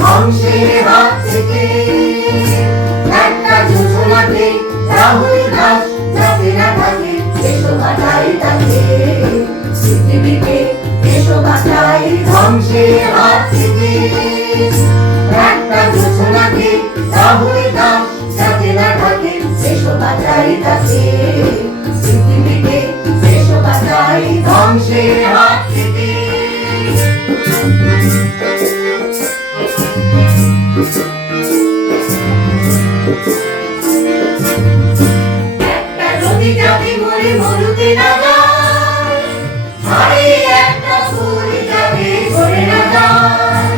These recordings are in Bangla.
ধ্বংসের হাত থেকে। একটা যোজনাতে রাহুল দাস যাতে না থাকে, এসো বাঁচাই তাকে। পৃথিবীকে এসো বাঁচাই ধ্বংসের হাত থেকে। একটা যোজনাতে রাহুল দাস যাতে না থাকে, এসো বাঁচাই তাকে। পৃথিবীকে এসো বাঁচাই ধ্বংসের হাত থেকে। একটা নদী যাতে মরে মরুতে না যায়, আরে একটা ফুল যাতে ঝরে না যায়।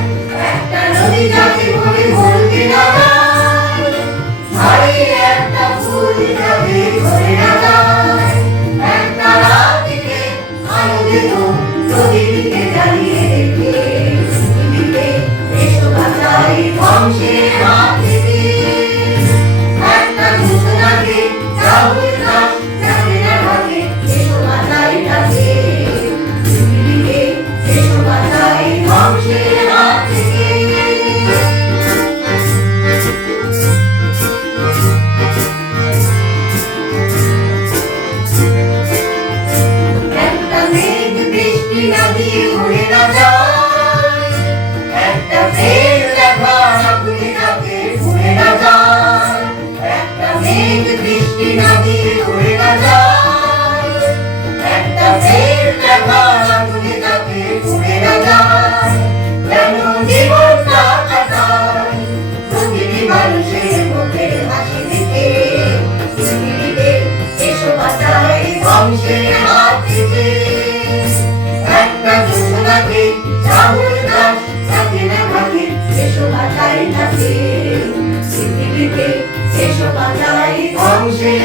একটা নদী যাতে মরে মরুতে না যায়, আরে একটা ফুল যাতে ঝরে না যায়। একটা রাতকে আলো দিল নদীকে জ্বালিয়ে রেখে। পৃথিবীকে এসো বাঁচাই ধ্বংসের হাত থেকে। একটা যোজনাতে রাহুল দাস যাতে না থাকে, এসো বাঁচাই তাকে। পৃথিবীকে এসো বাঁচাই ধ্বংসের হাত থেকে। একটা মেঘ বৃষ্টি না দিয়ে উড়ে না যায়, একটা মেঘ দেখা আগুনে যাতে উড়ে না যায়। একটা মেঘ বৃষ্টি না দিয়ে উড়ে না যায়, একটা মেঘ দেখা আগুনে যাতে উড়ে না যায়। যেন জীবনটা কাটায় প্রতিটি মানুষের মুখে হাসি দিতে। পৃথিবীকে এসো বাঁচাই ধ্বংসের হাত থেকে। একটা যোজনাতে রাহুল দাস যাতে না থাকে, এসো বাঁচাই তাকে। পৃথিবীকে এসো বাঁচাই ধ্বংসের